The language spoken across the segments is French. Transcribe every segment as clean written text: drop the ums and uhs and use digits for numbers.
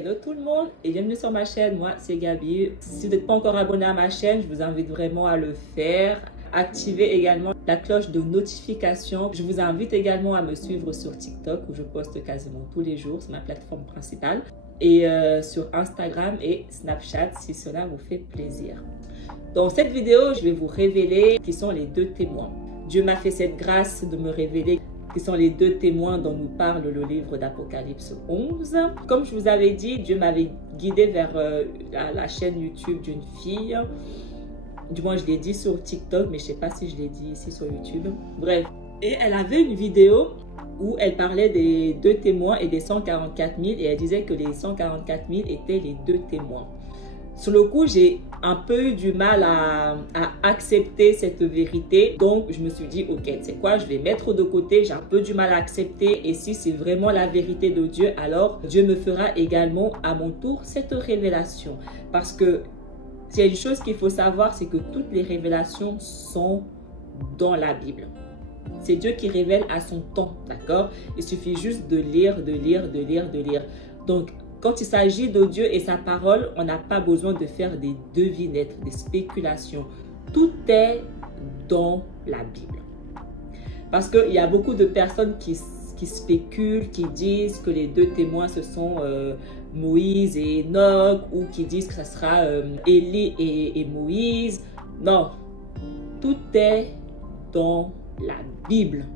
Hello tout le monde et bienvenue sur ma chaîne, moi c'est Gabi. Si vous n'êtes pas encore abonné à ma chaîne, je vous invite vraiment à le faire. Activez également la cloche de notification. Je vous invite également à me suivre sur TikTok où je poste quasiment tous les jours, c'est ma plateforme principale. Et sur Instagram et Snapchat si cela vous fait plaisir. Dans cette vidéo, je vais vous révéler qui sont les deux témoins. Dieu m'a fait cette grâce de me révéler qui sont les deux témoins dont nous parle le livre d'Apocalypse 11. Comme je vous avais dit, Dieu m'avait guidé vers la chaîne YouTube d'une fille. Du moins, je l'ai dit sur TikTok, mais je ne sais pas si je l'ai dit ici sur YouTube. Bref. Et elle avait une vidéo où elle parlait des deux témoins et des 144 000. Et elle disait que les 144 000 étaient les deux témoins. Sur le coup, j'ai un peu eu du mal à accepter cette vérité. Donc, je me suis dit, ok, c'est quoi, je vais mettre de côté. J'ai un peu du mal à accepter. Et si c'est vraiment la vérité de Dieu, alors Dieu me fera également à mon tour cette révélation. Parce que s'il y a une chose qu'il faut savoir, c'est que toutes les révélations sont dans la Bible. C'est Dieu qui révèle à son temps, d'accord? Il suffit juste de lire. Donc, quand il s'agit de Dieu et sa parole, on n'a pas besoin de faire des devinettes, des spéculations. Tout est dans la Bible. Parce qu'il y a beaucoup de personnes qui spéculent, qui disent que les deux témoins, ce sont Moïse et Enoch, ou qui disent que ce sera Élie et Moïse. Non, tout est dans la Bible.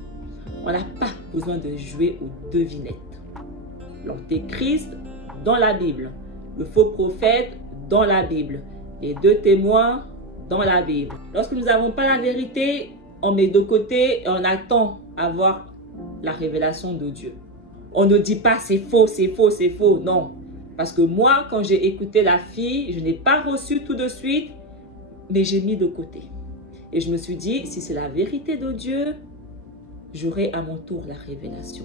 On n'a pas besoin de jouer aux devinettes. L'antéchrist, dans la Bible. Le faux prophète, dans la Bible. Les deux témoins, dans la Bible. Lorsque nous n'avons pas la vérité, on met de côté et on attend à voir la révélation de Dieu. On ne dit pas c'est faux, c'est faux, c'est faux. Non. Parce que moi, quand j'ai écouté la fille, je n'ai pas reçu tout de suite, mais j'ai mis de côté. Et je me suis dit, si c'est la vérité de Dieu, j'aurai à mon tour la révélation.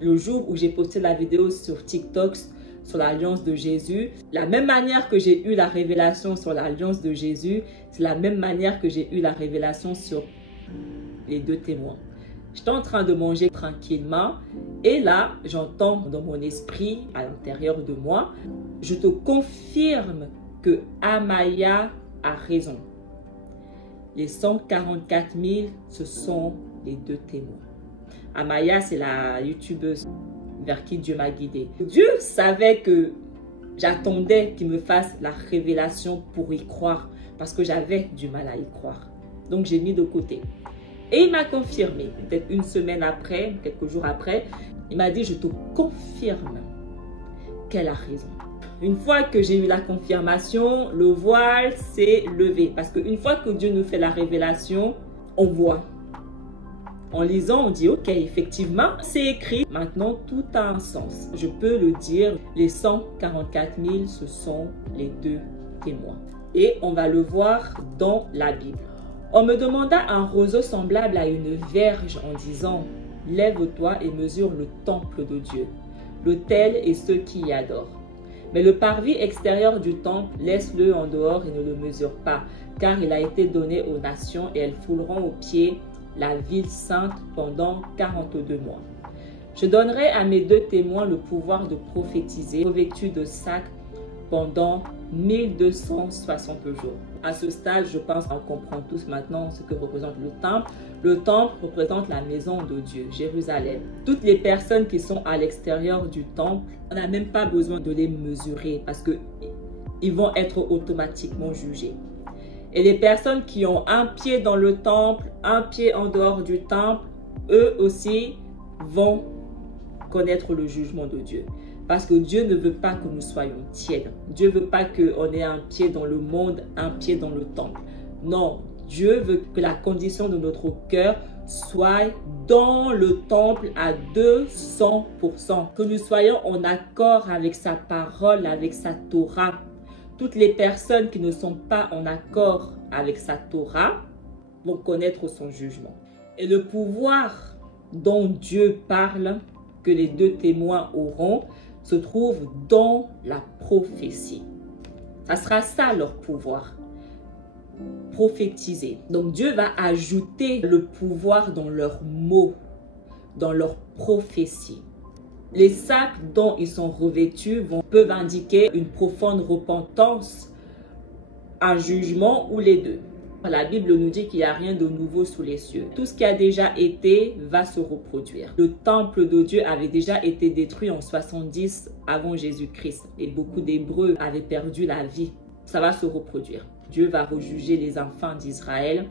Le jour où j'ai posté la vidéo sur TikTok, sur l'alliance de Jésus, la même manière que j'ai eu la révélation sur l'alliance de Jésus, c'est la même manière que j'ai eu la révélation sur les deux témoins. J'étais en train de manger tranquillement et là, j'entends dans mon esprit, à l'intérieur de moi, je te confirme que Amaya a raison. Les 144 000, ce sont les deux témoins. Amaya, c'est la youtubeuse vers qui Dieu m'a guidée. Dieu savait que j'attendais qu'il me fasse la révélation pour y croire parce que j'avais du mal à y croire. Donc, j'ai mis de côté. Et il m'a confirmé, peut-être une semaine après, quelques jours après, il m'a dit, je te confirme qu'elle a raison. Une fois que j'ai eu la confirmation, le voile s'est levé. Parce qu'une fois que Dieu nous fait la révélation, on voit. En lisant, on dit, ok, effectivement, c'est écrit. Maintenant, tout a un sens. Je peux le dire, les 144 000, ce sont les deux témoins. Et on va le voir dans la Bible. On me demanda un roseau semblable à une verge en disant, lève-toi et mesure le temple de Dieu, l'autel et ceux qui y adorent. Mais le parvis extérieur du temple, laisse-le en dehors et ne le mesure pas, car il a été donné aux nations et elles fouleront aux pieds la ville sainte pendant 42 mois. Je donnerai à mes deux témoins le pouvoir de prophétiser, revêtus de sac pendant 1260 jours. À ce stade, je pense qu'on comprend tous maintenant ce que représente le temple. Le temple représente la maison de Dieu, Jérusalem. Toutes les personnes qui sont à l'extérieur du temple, on n'a même pas besoin de les mesurer parce qu'ils vont être automatiquement jugés. Et les personnes qui ont un pied dans le temple, un pied en dehors du temple, eux aussi vont connaître le jugement de Dieu. Parce que Dieu ne veut pas que nous soyons tièdes. Dieu ne veut pas qu'on ait un pied dans le monde, un pied dans le temple. Non, Dieu veut que la condition de notre cœur soit dans le temple à 200%. Que nous soyons en accord avec sa parole, avec sa Torah. Toutes les personnes qui ne sont pas en accord avec sa Torah vont connaître son jugement. Et le pouvoir dont Dieu parle, que les deux témoins auront, se trouve dans la prophétie. Ça sera ça leur pouvoir. Prophétiser. Donc Dieu va ajouter le pouvoir dans leurs mots, dans leur prophétie. Les sacs dont ils sont revêtus peuvent indiquer une profonde repentance, un jugement ou les deux. La Bible nous dit qu'il n'y a rien de nouveau sous les cieux. Tout ce qui a déjà été va se reproduire. Le temple de Dieu avait déjà été détruit en 70 avant Jésus-Christ et beaucoup d'Hébreux avaient perdu la vie. Ça va se reproduire. Dieu va rejuger les enfants d'Israël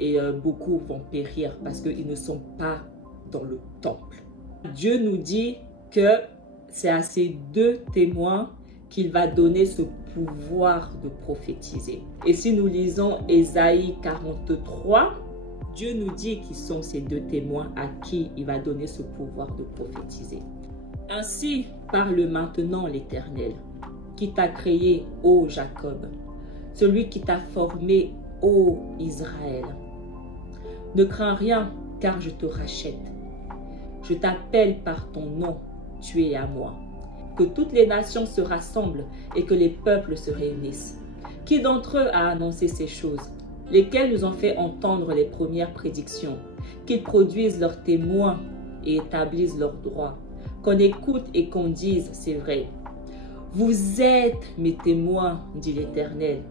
et beaucoup vont périr parce qu'ils ne sont pas dans le temple. Dieu nous dit que c'est à ces deux témoins qu'il va donner ce pouvoir de prophétiser. Et si nous lisons Ésaïe 43, Dieu nous dit qui sont ces deux témoins à qui il va donner ce pouvoir de prophétiser. Ainsi parle maintenant l'Éternel, qui t'a créé, ô Jacob, celui qui t'a formé, ô Israël. Ne crains rien, car je te rachète. Je t'appelle par ton nom, tu es à moi. Que toutes les nations se rassemblent et que les peuples se réunissent. Qui d'entre eux a annoncé ces choses? Lesquels nous ont fait entendre les premières prédictions? Qu'ils produisent leurs témoins et établissent leurs droits. Qu'on écoute et qu'on dise, c'est vrai. Vous êtes mes témoins, dit l'Éternel,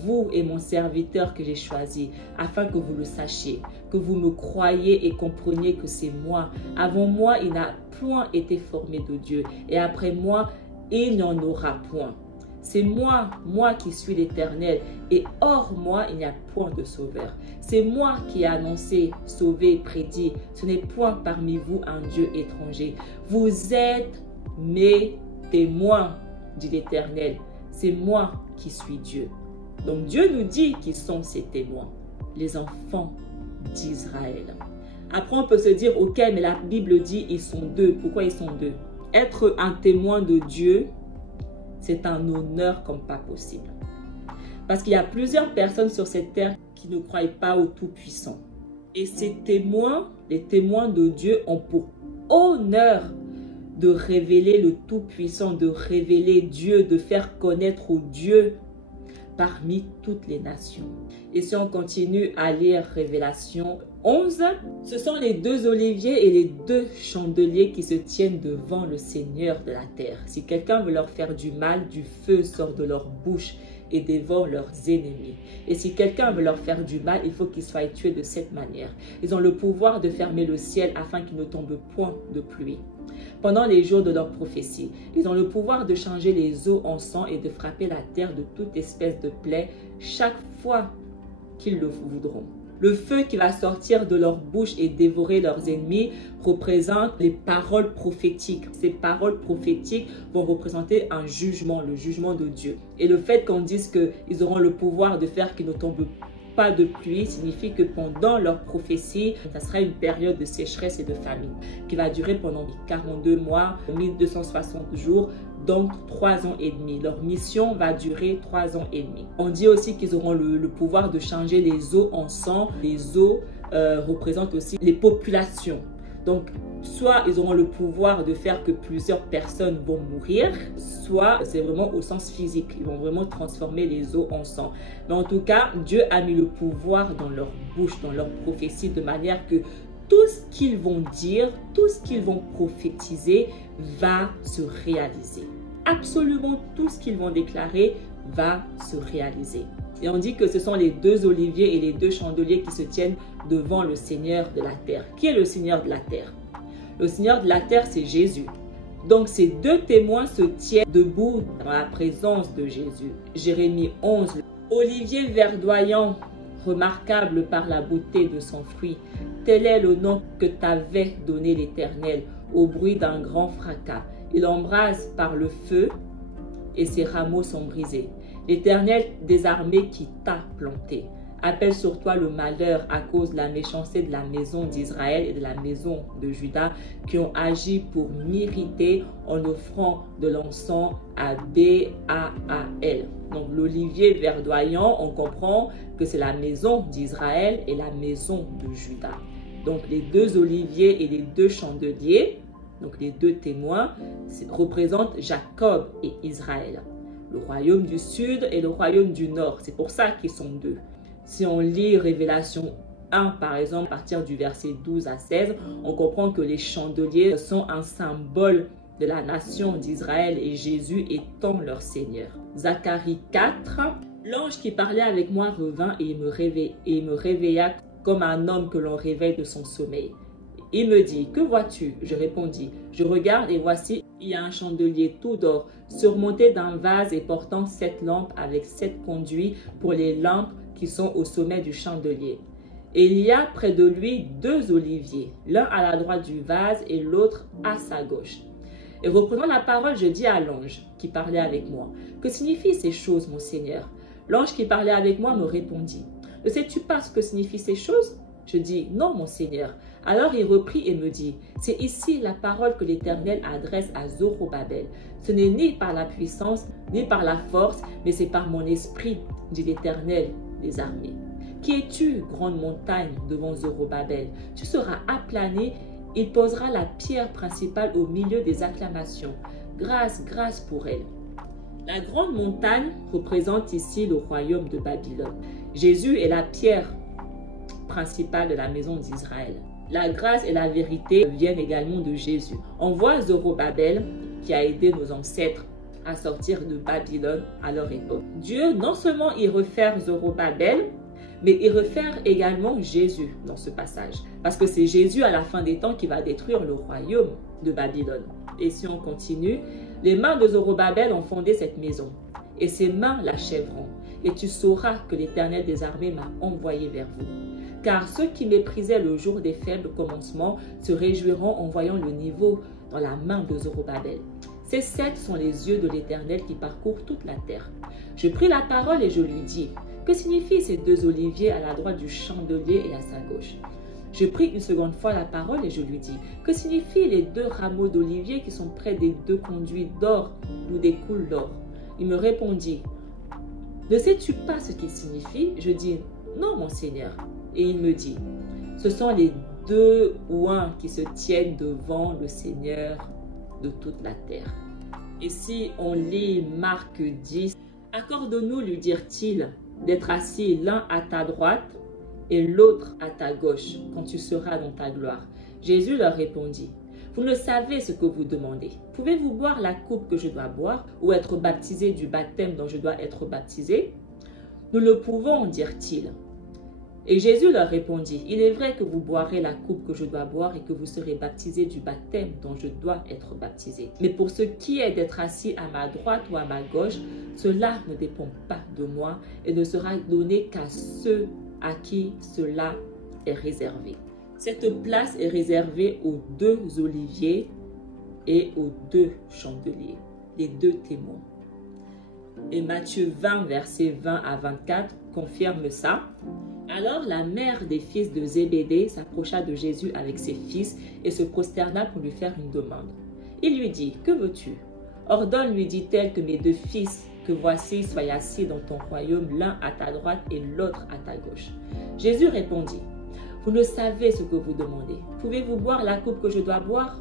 vous et mon serviteur que j'ai choisi, afin que vous le sachiez, que vous me croyiez et compreniez que c'est moi. Avant moi, il n'a point été formé de Dieu, et après moi, il n'y en aura point. C'est moi qui suis l'Éternel, et hors moi, il n'y a point de sauveur. C'est moi qui ai annoncé, sauvé, prédit. Ce n'est point parmi vous un Dieu étranger. Vous êtes mes témoins, dit l'Éternel. C'est moi qui suis Dieu. Donc Dieu nous dit qui sont ses témoins, les enfants d'Israël. Après on peut se dire, ok, mais la Bible dit ils sont deux. Pourquoi ils sont deux? Être un témoin de Dieu, c'est un honneur comme pas possible. Parce qu'il y a plusieurs personnes sur cette terre qui ne croient pas au Tout-Puissant. Et ces témoins, les témoins de Dieu ont pour honneur de révéler le Tout-Puissant, de révéler Dieu, de faire connaître Dieu parmi toutes les nations. Et si on continue à lire Révélation 11, ce sont les deux oliviers et les deux chandeliers qui se tiennent devant le Seigneur de la terre. Si quelqu'un veut leur faire du mal, du feu sort de leur bouche et dévore leurs ennemis. Et si quelqu'un veut leur faire du mal, il faut qu'ils soient tués de cette manière. Ils ont le pouvoir de fermer le ciel afin qu'il ne tombe point de pluie. Pendant les jours de leur prophétie, ils ont le pouvoir de changer les eaux en sang et de frapper la terre de toute espèce de plaie chaque fois qu'ils le voudront. Le feu qui va sortir de leur bouche et dévorer leurs ennemis représente les paroles prophétiques. Ces paroles prophétiques vont représenter un jugement, le jugement de Dieu. Et le fait qu'on dise qu'ils auront le pouvoir de faire qu'il ne tombe pas de pluie signifie que pendant leur prophétie, ça sera une période de sécheresse et de famine qui va durer pendant 42 mois, 1260 jours, donc 3 ans et demi. Leur mission va durer 3 ans et demi. On dit aussi qu'ils auront le pouvoir de changer les eaux en sang. Les eaux représentent aussi les populations. Donc, soit ils auront le pouvoir de faire que plusieurs personnes vont mourir, soit c'est vraiment au sens physique. Ils vont vraiment transformer les eaux en sang. Mais en tout cas, Dieu a mis le pouvoir dans leur bouche, dans leur prophétie, de manière que tout ce qu'ils vont dire, tout ce qu'ils vont prophétiser va se réaliser. Absolument tout ce qu'ils vont déclarer va se réaliser. Et on dit que ce sont les deux oliviers et les deux chandeliers qui se tiennent devant le Seigneur de la terre. Qui est le Seigneur de la terre? Le Seigneur de la terre, c'est Jésus. Donc ces deux témoins se tiennent debout dans la présence de Jésus. Jérémie 11. Olivier verdoyant, remarquable par la beauté de son fruit. Tel est le nom que t'avait donné l'Éternel au bruit d'un grand fracas. Il embrase par le feu et ses rameaux sont brisés. L'Éternel des armées qui t'a planté appelle sur toi le malheur à cause de la méchanceté de la maison d'Israël et de la maison de Juda qui ont agi pour m'irriter en offrant de l'encens à Baal. Donc l'olivier verdoyant, on comprend que c'est la maison d'Israël et la maison de Juda. Donc les deux oliviers et les deux chandeliers, donc les deux témoins, représentent Jacob et Israël. Le royaume du sud et le royaume du nord. C'est pour ça qu'ils sont deux. Si on lit Révélation 1, par exemple, à partir du verset 12 à 16, on comprend que les chandeliers sont un symbole de la nation d'Israël et Jésus étant leur Seigneur. Zacharie 4, l'ange qui parlait avec moi revint et me réveilla comme un homme que l'on réveille de son sommeil. Il me dit, que vois-tu? Je répondis, je regarde et voici, il y a un chandelier tout d'or, surmonté d'un vase et portant 7 lampes avec 7 conduits pour les lampes qui sont au sommet du chandelier. Et il y a près de lui 2 oliviers, l'un à la droite du vase et l'autre à sa gauche. Et reprenant la parole, je dis à l'ange qui parlait avec moi, que signifient ces choses, mon Seigneur? L'ange qui parlait avec moi me répondit, ne sais-tu pas ce que signifient ces choses? Je dis, non, mon Seigneur. Alors il reprit et me dit, c'est ici la parole que l'Éternel adresse à Zorobabel. Ce n'est ni par la puissance, ni par la force, mais c'est par mon esprit, dit l'Éternel des armées. Qui es-tu, grande montagne, devant Zorobabel? Tu seras aplani, il posera la pierre principale au milieu des acclamations. Grâce, grâce pour elle. La grande montagne représente ici le royaume de Babylone. Jésus est la pierre principale de la maison d'Israël. La grâce et la vérité viennent également de Jésus. On voit Zorobabel qui a aidé nos ancêtres à sortir de Babylone à leur époque. Dieu, non seulement il réfère Zorobabel, mais il réfère également Jésus dans ce passage. Parce que c'est Jésus à la fin des temps qui va détruire le royaume de Babylone. Et si on continue, les mains de Zorobabel ont fondé cette maison. Et ses mains l'achèveront. Et tu sauras que l'Éternel des armées m'a envoyé vers vous. Car ceux qui méprisaient le jour des faibles commencements se réjouiront en voyant le niveau dans la main de Zorobabel. Ces 7 sont les yeux de l'Éternel qui parcourent toute la terre. Je pris la parole et je lui dis, que signifient ces 2 oliviers à la droite du chandelier et à sa gauche? Je pris une seconde fois la parole et je lui dis, que signifient les 2 rameaux d'olivier qui sont près des 2 conduits d'or où découle l'or? Il me répondit, ne sais-tu pas ce qu'ils signifient? Je dis, non, mon Seigneur. Et il me dit, ce sont les 2 ouins qui se tiennent devant le Seigneur de toute la terre. Et si on lit Marc 10, accorde-nous, lui dirent-ils, d'être assis l'un à ta droite et l'autre à ta gauche quand tu seras dans ta gloire. Jésus leur répondit, vous ne savez ce que vous demandez. Pouvez-vous boire la coupe que je dois boire ou être baptisé du baptême dont je dois être baptisé? Nous le pouvons, dirent-ils. Et Jésus leur répondit, il est vrai que vous boirez la coupe que je dois boire et que vous serez baptisés du baptême dont je dois être baptisé. Mais pour ce qui est d'être assis à ma droite ou à ma gauche, cela ne dépend pas de moi et ne sera donné qu'à ceux à qui cela est réservé. Cette place est réservée aux 2 oliviers et aux 2 chandeliers, les 2 témoins. Et Matthieu 20, versets 20 à 24 confirme ça. Alors la mère des fils de Zébédée s'approcha de Jésus avec ses fils et se prosterna pour lui faire une demande. Il lui dit, que veux-tu? Ordonne, lui dit-elle, que mes 2 fils que voici soient assis dans ton royaume, l'un à ta droite et l'autre à ta gauche. Jésus répondit, vous ne savez ce que vous demandez. Pouvez-vous boire la coupe que je dois boire?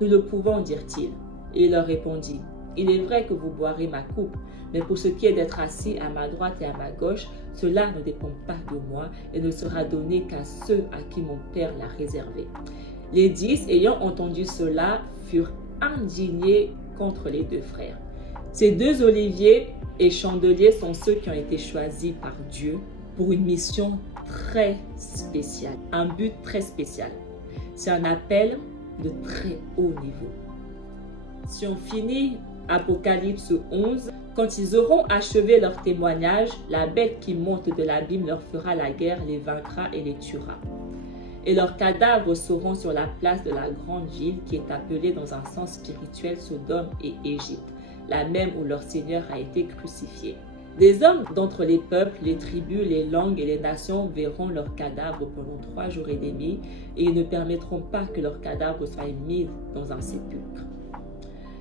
Nous le pouvons, dirent-ils. Et il leur répondit, il est vrai que vous boirez ma coupe, mais pour ce qui est d'être assis à ma droite et à ma gauche, cela ne dépend pas de moi et ne sera donné qu'à ceux à qui mon Père l'a réservé. Les 10, ayant entendu cela, furent indignés contre les 2 frères. Ces 2 oliviers et chandeliers sont ceux qui ont été choisis par Dieu pour une mission très spéciale, un but très spécial. C'est un appel de très haut niveau. Si on finit Apocalypse 11, quand ils auront achevé leur témoignage, la bête qui monte de l'abîme leur fera la guerre, les vaincra et les tuera. Et leurs cadavres seront sur la place de la grande ville qui est appelée dans un sens spirituel Sodome et Égypte, la même où leur Seigneur a été crucifié. Des hommes d'entre les peuples, les tribus, les langues et les nations verront leurs cadavres pendant 3 jours et demi et ils ne permettront pas que leurs cadavres soient mis dans un sépulcre.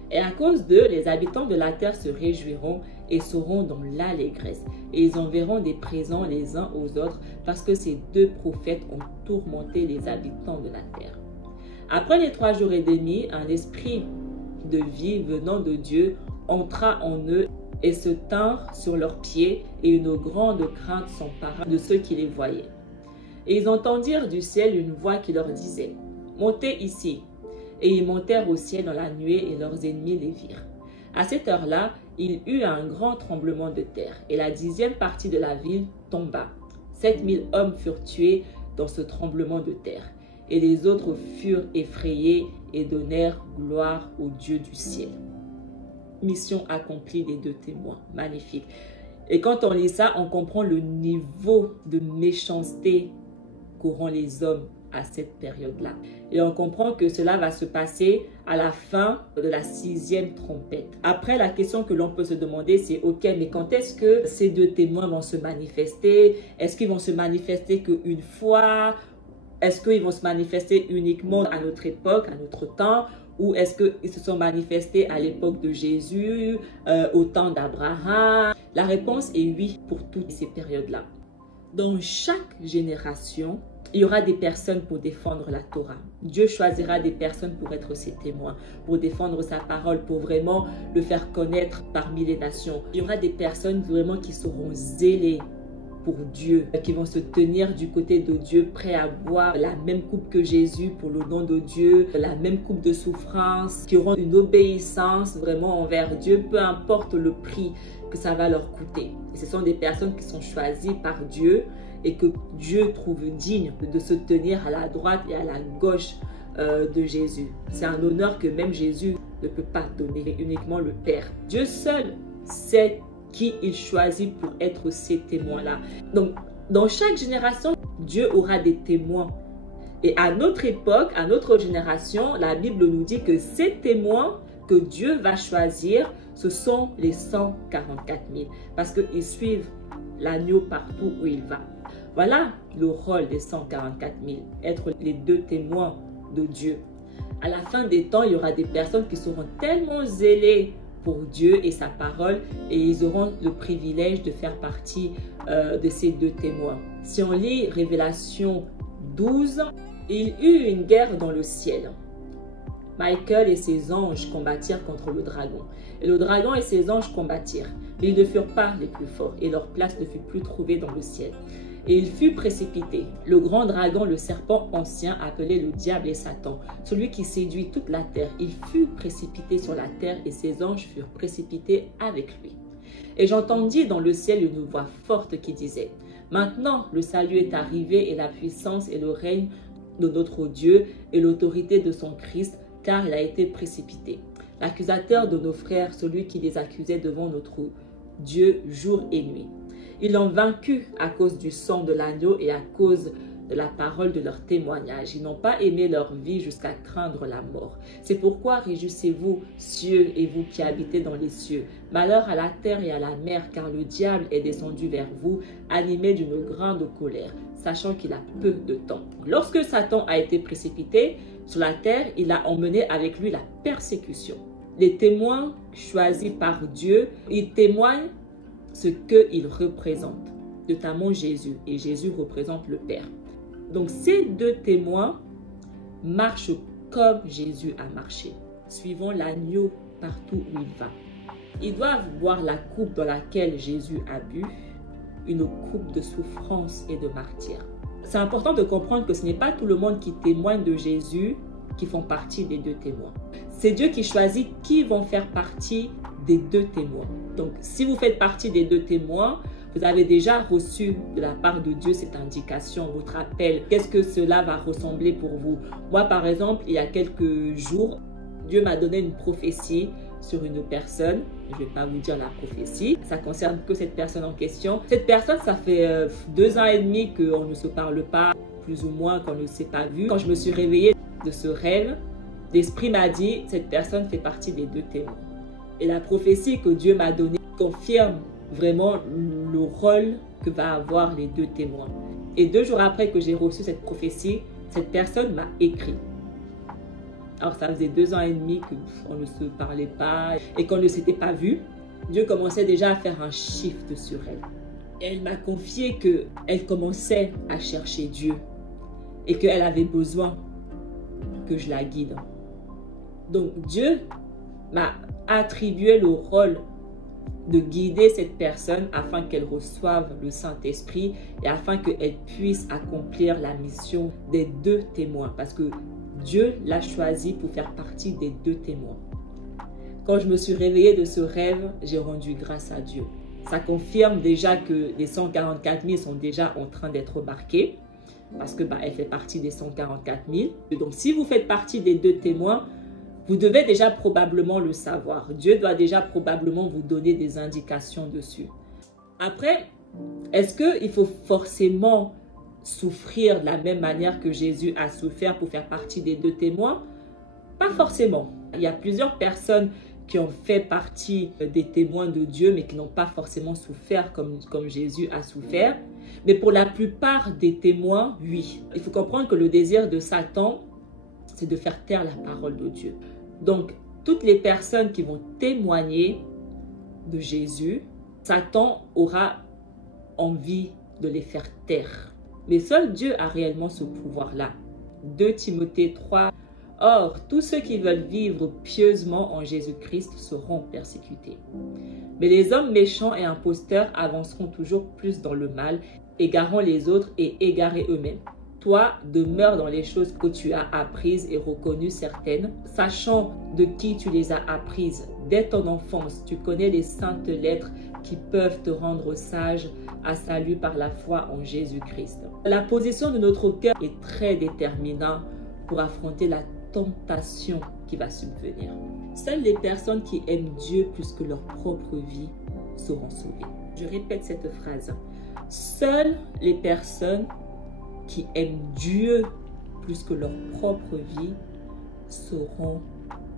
Et à cause d'eux, les habitants de la terre se réjouiront et seront dans l'allégresse. Et ils enverront des présents les uns aux autres parce que ces 2 prophètes ont tourmenté les habitants de la terre. Après les 3 jours et demi, un esprit de vie venant de Dieu entra en eux et se tinrent sur leurs pieds et une grande crainte s'empara de ceux qui les voyaient. Et ils entendirent du ciel une voix qui leur disait « Montez ici ». et ils montèrent au ciel dans la nuée et leurs ennemis les virent. À cette heure-là, il eut un grand tremblement de terre et la 10e partie de la ville tomba. 7000 hommes furent tués dans ce tremblement de terre et les autres furent effrayés et donnèrent gloire au Dieu du ciel. Mission accomplie des 2 témoins. Magnifique. Et quand on lit ça, on comprend le niveau de méchanceté qu'auront les hommes à cette période-là. Et on comprend que cela va se passer à la fin de la 6e trompette. Après, la question que l'on peut se demander, c'est ok, mais quand est-ce que ces 2 témoins vont se manifester? Est-ce qu'ils vont se manifester qu'une fois? Est-ce qu'ils vont se manifester uniquement à notre époque, à notre temps? Ou est-ce qu'ils se sont manifestés à l'époque de Jésus, au temps d'Abraham? La réponse est oui pour toutes ces périodes-là. Dans chaque génération, il y aura des personnes pour défendre la Torah. Dieu choisira des personnes pour être ses témoins, pour défendre sa parole, pour vraiment le faire connaître parmi les nations. Il y aura des personnes vraiment qui seront zélées pour Dieu, qui vont se tenir du côté de Dieu, prêts à boire la même coupe que Jésus pour le nom de Dieu, la même coupe de souffrance, qui auront une obéissance vraiment envers Dieu, peu importe le prix que ça va leur coûter. Et ce sont des personnes qui sont choisies par Dieu et que Dieu trouve digne de se tenir à la droite et à la gauche de Jésus. C'est un honneur que même Jésus ne peut pas donner, uniquement le Père. Dieu seul sait qui il choisit pour être ces témoins-là. Donc, dans chaque génération, Dieu aura des témoins. Et à notre époque, à notre génération, la Bible nous dit que ces témoins que Dieu va choisir, ce sont les 144 000. Parce qu'ils suivent l'agneau partout où il va. Voilà le rôle des 144 000, être les 2 témoins de Dieu. À la fin des temps, il y aura des personnes qui seront tellement zélées pour Dieu et sa parole et ils auront le privilège de faire partie de ces 2 témoins. Si on lit Révélation 12, il eut une guerre dans le ciel. Michael et ses anges combattirent contre le dragon. Et le dragon et ses anges combattirent. Mais ils ne furent pas les plus forts et leur place ne fut plus trouvée dans le ciel. Et il fut précipité. Le grand dragon, le serpent ancien, appelé le diable et Satan, celui qui séduit toute la terre, il fut précipité sur la terre et ses anges furent précipités avec lui. Et j'entendis dans le ciel une voix forte qui disait, « Maintenant le salut est arrivé et la puissance et le règne de notre Dieu et l'autorité de son Christ, car il a été précipité. L'accusateur de nos frères, celui qui les accusait devant notre Dieu jour et nuit. Ils l'ont vaincu à cause du sang de l'agneau et à cause de la parole de leur témoignage. Ils n'ont pas aimé leur vie jusqu'à craindre la mort. C'est pourquoi réjouissez-vous, cieux, et vous qui habitez dans les cieux. Malheur à la terre et à la mer, car le diable est descendu vers vous, animé d'une grande colère, sachant qu'il a peu de temps. Lorsque Satan a été précipité sur la terre, il a emmené avec lui la persécution. Les témoins choisis par Dieu, ils témoignent ce qu'il représente, notamment Jésus. Et Jésus représente le Père. Donc ces 2 témoins marchent comme Jésus a marché, suivant l'agneau partout où il va. Ils doivent boire la coupe dans laquelle Jésus a bu, une coupe de souffrance et de martyre. C'est important de comprendre que ce n'est pas tout le monde qui témoigne de Jésus qui font partie des 2 témoins. C'est Dieu qui choisit qui vont faire partie des 2 témoins. Donc, si vous faites partie des 2 témoins, vous avez déjà reçu de la part de Dieu cette indication, votre appel. Qu'est-ce que cela va ressembler pour vous? Moi, par exemple, il y a quelques jours, Dieu m'a donné une prophétie sur une personne. Je ne vais pas vous dire la prophétie. Ça concerne que cette personne en question. Cette personne, ça fait 2 ans et demi qu'on ne se parle pas, plus ou moins qu'on ne s'est pas vu. Quand je me suis réveillée de ce rêve, l'Esprit m'a dit, cette personne fait partie des 2 témoins. Et la prophétie que Dieu m'a donnée confirme vraiment le rôle que va avoir les 2 témoins. Et 2 jours après que j'ai reçu cette prophétie, cette personne m'a écrit. Alors ça faisait 2 ans et demi qu'on ne se parlait pas et qu'on ne s'était pas vu. Dieu commençait déjà à faire un shift sur elle. Et elle m'a confié qu'elle commençait à chercher Dieu et qu'elle avait besoin que je la guide. Donc Dieu m'a attribué le rôle de guider cette personne afin qu'elle reçoive le Saint-Esprit et afin qu'elle puisse accomplir la mission des 2 témoins. Parce que Dieu l'a choisi pour faire partie des 2 témoins. Quand je me suis réveillée de ce rêve, j'ai rendu grâce à Dieu. Ça confirme déjà que les 144 000 sont déjà en train d'être marqués parce que elle fait partie des 144 000. Donc, si vous faites partie des 2 témoins, vous devez déjà probablement le savoir. Dieu doit déjà probablement vous donner des indications dessus. Après, est-ce qu'il faut forcément souffrir de la même manière que Jésus a souffert pour faire partie des 2 témoins? Pas forcément. Il y a plusieurs personnes qui ont fait partie des témoins de Dieu, mais qui n'ont pas forcément souffert comme Jésus a souffert. Mais pour la plupart des témoins, oui. Il faut comprendre que le désir de Satan, c'est de faire taire la parole de Dieu. Donc, toutes les personnes qui vont témoigner de Jésus, Satan aura envie de les faire taire. Mais seul Dieu a réellement ce pouvoir-là. 2 Timothée 3. Or, tous ceux qui veulent vivre pieusement en Jésus-Christ seront persécutés. Mais les hommes méchants et imposteurs avanceront toujours plus dans le mal, égarant les autres et égarés eux-mêmes. Toi, demeure dans les choses que tu as apprises et reconnues certaines, sachant de qui tu les as apprises. Dès ton enfance, tu connais les saintes lettres qui peuvent te rendre sage à salut par la foi en Jésus-Christ. La position de notre cœur est très déterminante pour affronter la tentation qui va subvenir. Seules les personnes qui aiment Dieu plus que leur propre vie seront sauvées. Je répète cette phrase. Seules les personnes qui aiment Dieu plus que leur propre vie seront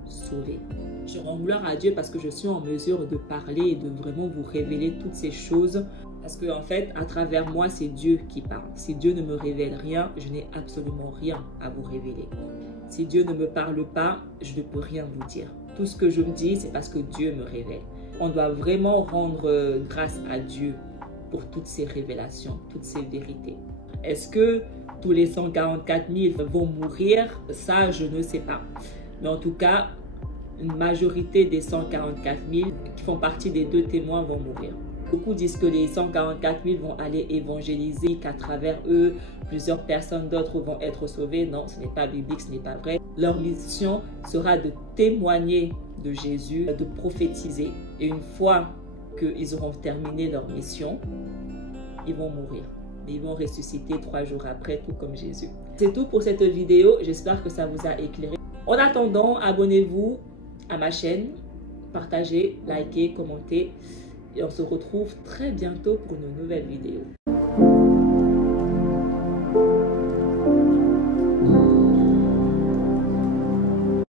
sauvés. Je rends gloire à Dieu parce que je suis en mesure de parler et de vraiment vous révéler toutes ces choses. Parce que en fait, à travers moi, c'est Dieu qui parle. Si Dieu ne me révèle rien, je n'ai absolument rien à vous révéler. Si Dieu ne me parle pas, je ne peux rien vous dire. Tout ce que je me dis, c'est parce que Dieu me révèle. On doit vraiment rendre grâce à Dieu pour toutes ces révélations, toutes ces vérités. Est-ce que tous les 144 000 vont mourir? Ça, je ne sais pas. Mais en tout cas, une majorité des 144 000 qui font partie des 2 témoins vont mourir. Beaucoup disent que les 144 000 vont aller évangéliser, qu'à travers eux, plusieurs personnes d'autres vont être sauvées. Non, ce n'est pas biblique, ce n'est pas vrai. Leur mission sera de témoigner de Jésus, de prophétiser. Et une fois qu'ils auront terminé leur mission, ils vont mourir. Mais ils vont ressusciter 3 jours après, tout comme Jésus. C'est tout pour cette vidéo. J'espère que ça vous a éclairé. En attendant, abonnez-vous à ma chaîne, partagez, likez, commentez. Et on se retrouve très bientôt pour une nouvelle vidéo.